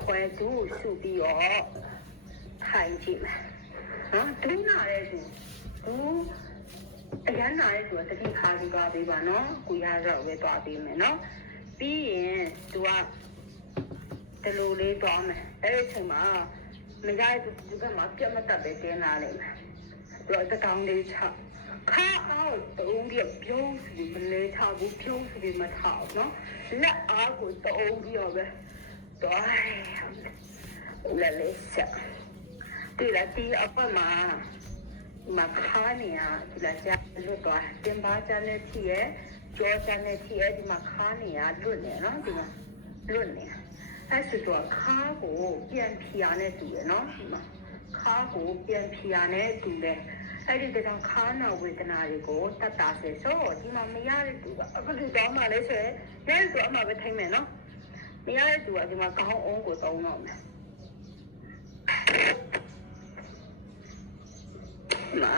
ခွဲသူစုပြီးတော့ထိုင်ကြည့်မယ်နော်ဒူးနာတဲ့သူအရန်နာတဲ့သူကတတိခါလူပါပေးပါနော်ကိုရတော့ပဲတွားပေးမယ်နော်ပြီးရင်သူကဒီလိုလေးတွားမယ်အဲ့ဒီချိန်မှာမရတဲ့သူကမှပြတ်မတက်ပဲတင်းလာလိမ့်မယ်သူကတောင်းလေးချခါအောင်တုံးပြီးပြုံးစီမလဲချဘူးပြုံးစီမထားနော်လက်အားကိုတုံးပြီးတော့ပဲတွားလဲလေးချက်ဒီလာတီအပမှာမခါနေရဒီလာကြလွတ်သွားတင်ပါကြလက်ချီရဲ့ကြောကြလက်ချီရဲ့ဒီမှာခါနေရလွတ်နေနော်ဒီမှာလွတ်နေအဲ့ဆိုတော့ခါကိုပြန်ဖြီရနဲ့တူရနော်ဒီမှာခါကိုပြန်ဖြီရနဲ့တူတယ်အဲ့ဒီတောင်ခါနာဝေဒနာတွေကိုတတ်တာစေဆိုဒီမှာမရတဲ့သူကအခုဒီတော့မှလည်းဆိုရင်သူအမှပဲထိုင်မယ်နော်မရတဲ့သူကဒီမှာခေါင်းအုံးကိုသုံးတော့မယ်မှာ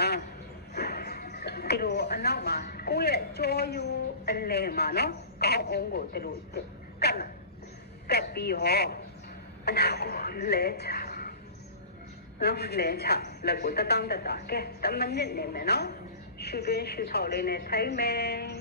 ဒီလိုအနောက်မှာကိုယ့်ရဲ့ကြောယူအလဲမှာနော်ခေါင်းအုံးကိုဒီလိုကတ်ပြီးဟောအနောက်ကိုလဲချနော်လဲချလက်ကိုတတောင်းတတာကဲ10မိနစ်နေမယ်နော်ရှုပင်းရှုထောက်လေးနဲ့ထိုင်မယ်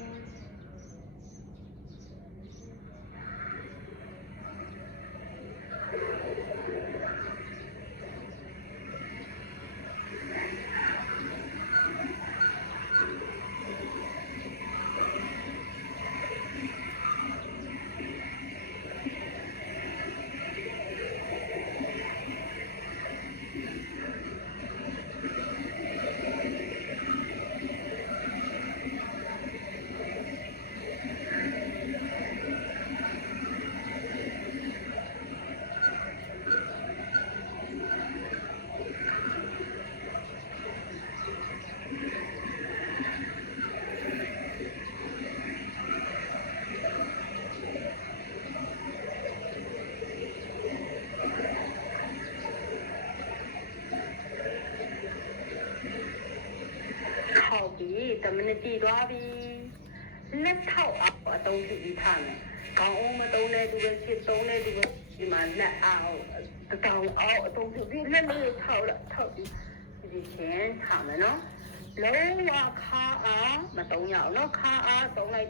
10မိနစ်ကြည့်သွားပြီလက်ထောက်အောင်အသုံးပြုပြီးထားမယ်ခေါင်းအုံးမသုံးတဲ့သူပဲဖြစ်သုံးတဲ့သူပဲဒီမှာလက်အောင်တောင်အောင်အသုံးပြုပြီးလက်လေးထောက်ပြီးဒီချင်းထားမယ်နော်လုံးဝခါအားမသုံးရအောင်နော်ခါအားသုံးလိုက်တာ